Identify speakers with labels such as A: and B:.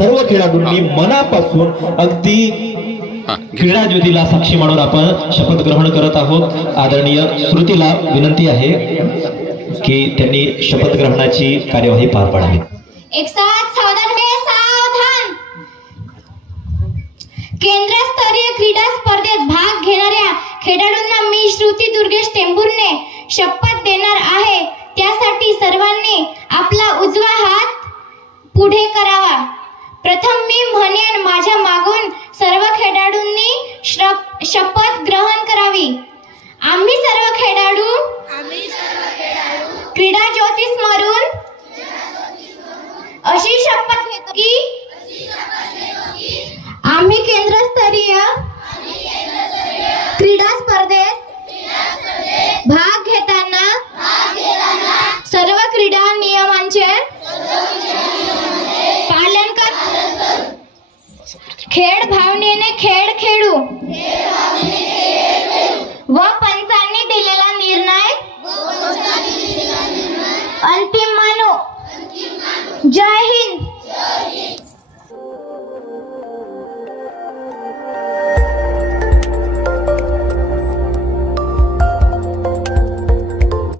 A: सर्व खेळाडूंनी मनापासून अगदी क्रीडा ज्योतीला साक्षी म्हणून आपण शपथ ग्रहण करत आहोत. आदरणीय श्रुतीला विनंती आहे की त्यांनी शपथ ग्रहणाची कार्यवाही पार पाडावी.
B: एक साथ सावधान हे सावधान. केंद्रस्तरीय क्रीडा स्पर्धेत भाग घेणाऱ्या खेळाडूंना मी श्रुती दुर्गेश टेंभुर्णे शपथ देणार शपथ ग्रहण करावी. आम्ही सर्व खेळाडू क्रीडा ज्योती स्मरून खेळ भावनेने खेळ खेळू. व पंचांनी दिलेला निर्णय. अंतिम मानू. जय हिंद.